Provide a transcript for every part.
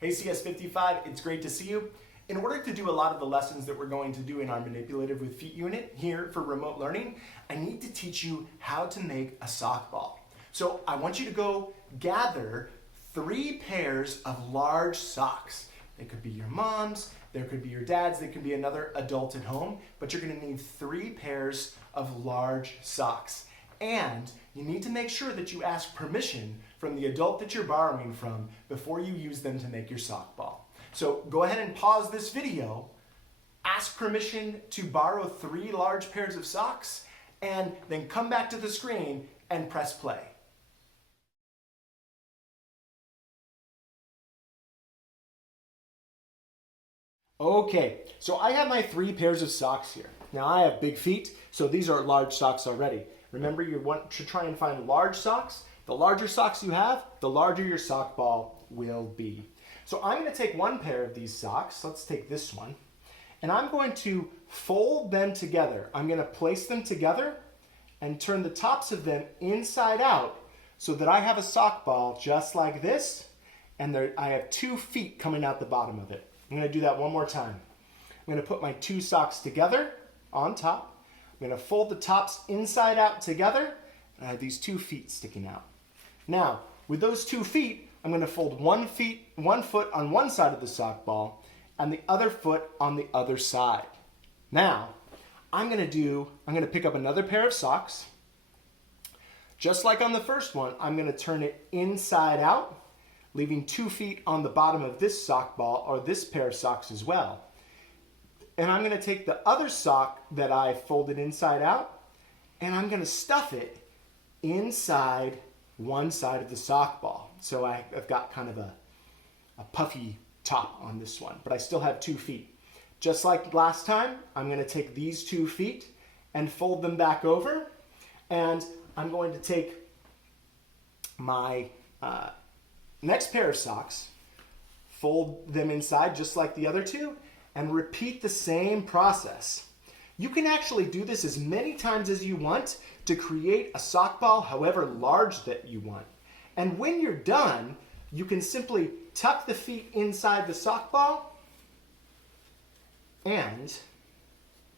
Hey CS55, it's great to see you. In order to do a lot of the lessons that we're going to do in our Manipulative with Feet unit here for remote learning, I need to teach you how to make a sock ball. So I want you to go gather 3 pairs of large socks. They could be your mom's, there could be your dad's, they could be another adult at home, but you're gonna need 3 pairs of large socks. And you need to make sure that you ask permission from the adult that you're borrowing from before you use them to make your sock ball. So go ahead and pause this video, ask permission to borrow 3 large pairs of socks, and then come back to the screen and press play. Okay, so I have my 3 pairs of socks here. Now I have big feet, so these are large socks already. Remember, you want to try and find large socks. The larger socks you have, the larger your sock ball will be. So I'm going to take 1 pair of these socks. Let's take this one. And I'm going to fold them together. I'm going to place them together and turn the tops of them inside out so that I have a sock ball just like this. And I have 2 feet coming out the bottom of it. I'm going to do that one more time. I'm going to put my 2 socks together on top. I'm going to fold the tops inside out together, and I have these 2 feet sticking out. Now, with those 2 feet, I'm going to fold one foot on one side of the sock ball and the other foot on the other side. Now, I'm going to pick up another pair of socks. Just like on the first one, I'm going to turn it inside out, leaving 2 feet on the bottom of this sock ball or this pair of socks as well. And I'm going to take the other sock that I folded inside out, and I'm going to stuff it inside one side of the sock ball. So I've got kind of a puffy top on this one, but I still have 2 feet. Just like last time, I'm going to take these 2 feet and fold them back over, and I'm going to take my next pair of socks, fold them inside just like the other 2, and repeat the same process. You can actually do this as many times as you want to create a sock ball however large that you want. And when you're done, you can simply tuck the feet inside the sock ball and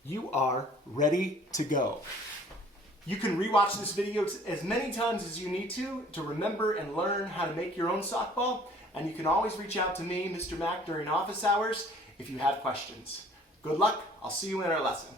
you are ready to go. You can rewatch this video as many times as you need to remember and learn how to make your own sock ball. And you can always reach out to me, Mr. Mac, during office hours if you have questions. Good luck. I'll see you in our lesson.